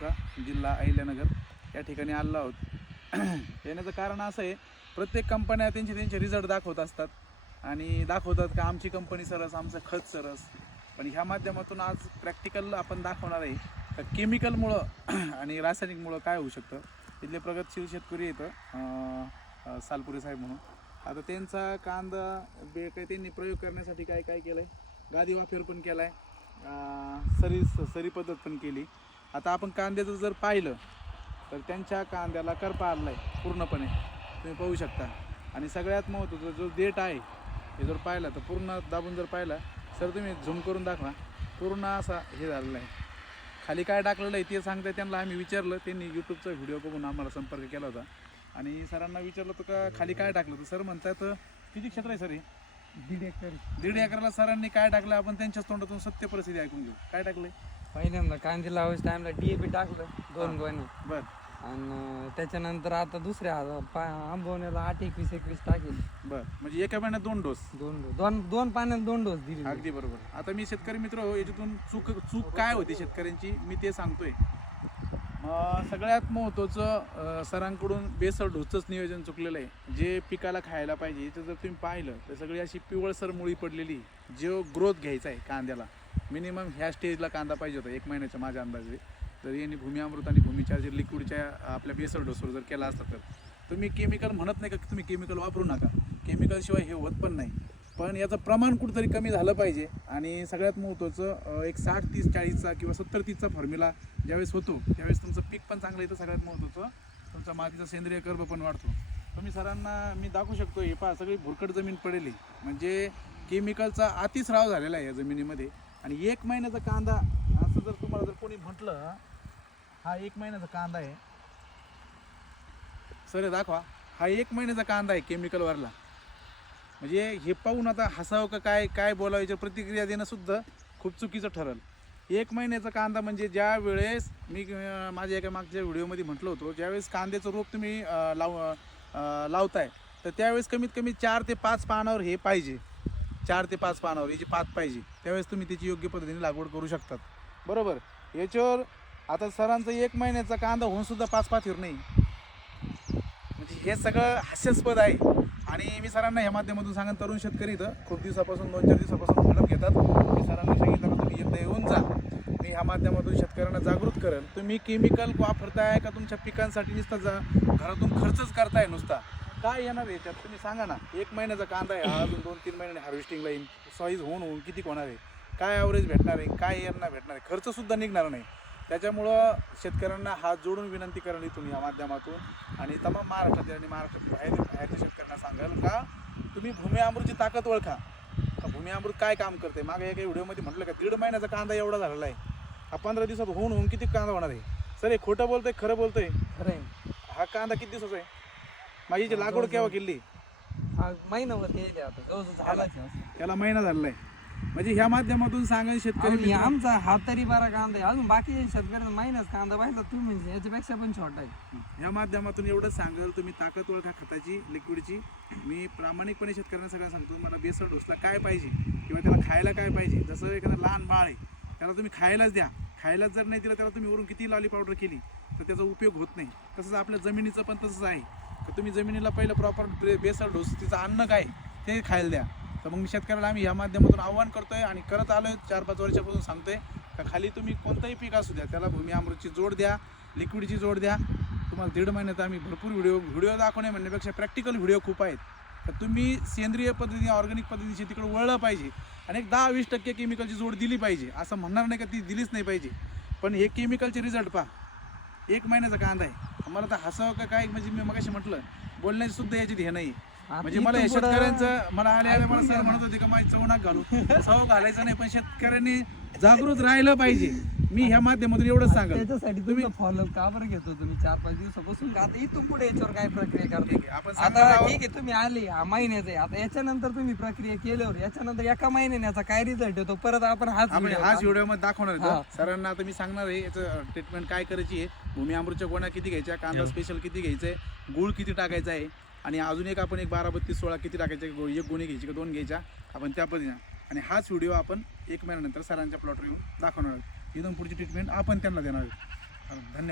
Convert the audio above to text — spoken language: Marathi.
का? जिल्हा अहिल्यानगर. या ठिकाणी आलो आहोत. येण्याचं कारण असं आहे प्रत्येक कंपन्या त्यांचे त्यांचे रिझल्ट दाखवत असतात. आणि दाखवतात का आमची कंपनी सरस आमचं खत सरस. पण ह्या माध्यमातून आज प्रॅक्टिकल आपण दाखवणार आहे का केमिकलमुळं आणि रासायनिकमुळं काय होऊ शकतं? इथले प्रगतशील शेतकरी येतं सालपुरी सालपुरे साहेब म्हणून. आता त्यांचा कांदा बे काही त्यांनी प्रयोग करण्यासाठी काय काय केलं आहे गादी वाफेर पण केला आहे सरी सरी पद्धत पण केली. आता आपण कांद्याचं जर पाहिलं तर त्यांच्या कांद्याला करपा आला आहे पूर्णपणे. तुम्ही पाहू शकता. आणि सगळ्यात महत्त्वाचा जो देठ आहे हे जर पाहिला तर पूर्ण दाबून जर पाहिला सर तुम्ही झूम करून दाखवा. पूर्ण असा हे झालेला आहे. खाली काय टाकलेलं आहे ते सांगताय त्यांना आम्ही विचारलं. त्यांनी यूट्यूबचा व्हिडिओ बघून आम्हाला संपर्क केला होता. आणि सरांना विचारलं तर का खाली काय टाकलं तर सर म्हणतात किती क्षेत्र आहे सर हे? दीड एकर. दीड एकराला सरांनी काय टाकलं? आपण त्यांच्याच तोंडातून सत्य परिस्थिती ऐकून घेऊ. काय टाकलंय? पहिल्यांदा कांदे लावायच्या टाइमला डीएपी टाकलं दोन गोणी बर. आणि त्याच्यानंतर आता दुसऱ्या पा आंबवण्याला आठ एकवीस एकवीस टाकेल. बर. म्हणजे एका महिन्यात दोन डोस. दोन डोस. दोन दोन पाण्यात दोन डोस दिली. अगदी बरोबर. आता मी शेतकरी मित्र हो याच्यातून चूक चूक काय होती शेतकऱ्यांची? मी ते सांगतोय. सगळ्यात महत्त्वाचं सरांकडून बेसळ ढोसच नियोजन चुकलेलं आहे. जे पिकाला खायला पाहिजे याचं जर तुम्ही पाहिलं तर सगळी अशी पिवळसर मुळी पडलेली जो ग्रोथ घ्यायचा आहे कांद्याला. मिनिमम ह्या स्टेजला कांदा पाहिजे होता एक महिन्याच्या माझ्या अंदाजे. जर यांनी भूमी अमृत आणि भूमी जे लिक्विडच्या आपल्या बेसळ डोसवर जर केला असता तर. तुम्ही केमिकल म्हणत नाही का की तुम्ही केमिकल वापरू नका. केमिकलशिवाय हे होत पण नाही. पण याचं प्रमाण कुठंतरी कमी झालं पाहिजे. आणि सगळ्यात महत्त्वाचं एक साठ तीस चाळीसचा किंवा सत्तर तीसचा फॉर्म्युला ज्यावेळेस होतो त्यावेळेस तुमचं पीक पण चांगलं येतं. सगळ्यात महत्त्वाचं तुमचा मातीचा सेंद्रिय कर्ब पण वाढतो. तुम्ही सरांना मी दाखवू शकतो हे पहा सगळी भुरकट जमीन पडेल. म्हणजे केमिकलचा अतिस्राव झालेला आहे या जमिनीमध्ये. आणि एक महिन्याचा कांदा असं जर तुम्हाला जर कोणी म्हटलं हा एक महिन्याचा कांदा आहे. सर दाखवा हा एक महिन्याचा कांदा आहे केमिकलवरला म्हणजे हे पाहून आता हसावं का काय काय बोलावायचं प्रतिक्रिया देणं सुद्धा खूप चुकीचं ठरल. एक महिन्याचा कांदा म्हणजे ज्या वेळेस मी माझ्या एका मागच्या व्हिडिओमध्ये म्हटलं होतो ज्यावेळेस कांद्याचं रोप तुम्ही लाव लावताय तर त्यावेळेस कमीत कमी चार ते पाच पानावर हे पाहिजे. चार ते पाच पानावर याची पात पाहिजे त्यावेळेस तुम्ही त्याची योग्य पद्धतीने लागवड करू शकतात. बरोबर? याच्यावर आता सरांचा एक महिन्याचा कांदा होऊन सुद्धा पाच पाथीवर नाही म्हणजे हे सगळं हास्यास्पद आहे. आणि मी सरांना ह्या माध्यमातून सांगा तरुण शेतकरी इथं खूप दिवसापासून दोन चार दिवसापासून मदत घेतात. मी सरांना सांगितलं का तुम्ही एकदा येऊन जा. मी ह्या माध्यमातून शेतकऱ्यांना जागृत करेल तुम्ही केमिकल वापरताय का तुमच्या पिकांसाठी नुसता जा घरातून खर्चच करताय नुसता? काय येणार आहे याच्यात? तुम्ही सांगा ना. एक महिन्याचा कांदा आहे. हा अजून दोन तीन महिन्याने हार्वेस्टिंगला येईल साईज होऊन होऊन किती होणार आहे? काय ॲव्हरेज भेटणार आहे? काय यांना भेटणार आहे? खर्चसुद्धा निघणार नाही. त्याच्यामुळं शेतकऱ्यांना हात जोडून विनंती करेल इथून या माध्यमातून. आणि तमाम महाराष्ट्रातील आणि महाराष्ट्रातील बाहेर बाहेरच्या शेतकऱ्यांना सांगाल का तुम्ही भूमी अमृतची ताकद ओळखा. का भूमी अमृत काय काम करते मागे एका व्हिडिओमध्ये म्हटलं का दीड महिन्याचा कांदा एवढा झालेला आहे. हा पंधरा दिवसात होऊन होऊन किती कांदा होणार आहे? सर हे खोटं बोलतंय खरं बोलतंय? खरं आहे. हा कांदा किती दिवसाचा आहे? माझी लागवड केव्हा केली? हा आहे. त्याला महिना झालेला आहे. म्हणजे ह्या माध्यमातून सांगा शेतकरी आमचा हा तरी बरा कांदा आहे. अजून बाकी शेतकऱ्यांचा महिनाच कांदा पाहिजे तुम्ही म्हणजे याच्यापेक्षा पण छोटा आहे. ह्या माध्यमातून एवढंच सांगेल तुम्ही ताकद ओळखा खताची लिक्विडची मी प्रामाणिकपणे शेतकऱ्यांना सगळं सांगतो मला बेसळ डोसला काय पाहिजे किंवा त्याला खायला काय पाहिजे जसं एखादं लहान बाळ आहे त्याला तुम्ही खायलाच द्या. खायलाच जर नाही दिलं त्याला तुम्ही वरून किती लावली पावडर केली तर त्याचा उपयोग होत नाही. तसंच आपल्या जमिनीचं पण तसंच आहे. तर तुम्ही जमिनीला पहिलं प्रॉपर बेसळ डोस तिचं अन्न काय ते खायला द्या. तर मग मी शेतकऱ्याला आम्ही या माध्यमातून आव्हान करतोय आणि करत आलोय. चार पाच वर्षापासून सांगतोय का खाली तुम्ही कोणतंही पीक असू द्या त्याला भूमी अमृतची जोड द्या लिक्विडची जोड द्या. तुम्हाला दीड महिन्यात आम्ही भरपूर व्हिडिओ व्हिडिओ दाखवणे म्हणण्यापेक्षा प्रॅक्टिकल व्हिडिओ खूप आहेत. तर तुम्ही सेंद्रिय पद्धतीने ऑर्गॅनिक पद्धतीने शेतीकडे वळलं पाहिजे आणि एक दहा वीस टक्के केमिकलची जोड दिली पाहिजे. असं म्हणणार नाही का ती दिलीच नाही पाहिजे. पण हे केमिकलचे रिझल्ट पहा. एक महिन्याचा कांदा आहे. आम्हाला तर हसावं का काय? म्हणजे मी मगाशी म्हटलं बोलण्याची सुद्धा याची हे नाही म्हणजे मला या शेतकऱ्यांचं मला आले आले मला सर. म्हणत होते का माझी चवणाक घालू. सव घालायचं नाही पण शेतकऱ्यांनी जागृत राहिलं पाहिजे. मी ह्या माध्यमातून एवढंच सांगेल. त्याच्यासाठी तुम्ही फॉलो का बरं घेतो तुम्ही? चार पाच दिवसापासून का आता इथून पुढे याच्यावर काय प्रक्रिया करते? आपण सांगणार आता आहोत. ठीक आहे तुम्ही आले हा महिन्याचं आहे. आता याच्यानंतर तुम्ही प्रक्रिया केल्यावर याच्यानंतर एका महिन्याने याचा काय रिझल्ट येतो? परत आपण हाच आपण video हाच व्हिडिओमध्ये दाखवणार हा. आहे सरांना आता मी सांगणार आहे याचं ट्रीटमेंट काय करायची आहे. भूमी अमृतच्या गोण्या किती घ्यायच्या कांदा स्पेशल किती घ्यायचा आहे गुळ किती टाकायचा आहे आणि अजून एक आपण एक बारा बत्तीस सोळा किती टाकायचे गो- एक गुन्हे घ्यायची का दोन घ्यायच्या आपण त्या पद्धतीने. आणि हाच व्हिडिओ आपण एक महिन्यानंतर सरांच्या प्लॉटवर येऊन दाखवणार आहोत. इथून पुढची ट्रीटमेंट आपण त्यांना देणार आहोत. धन्यवाद.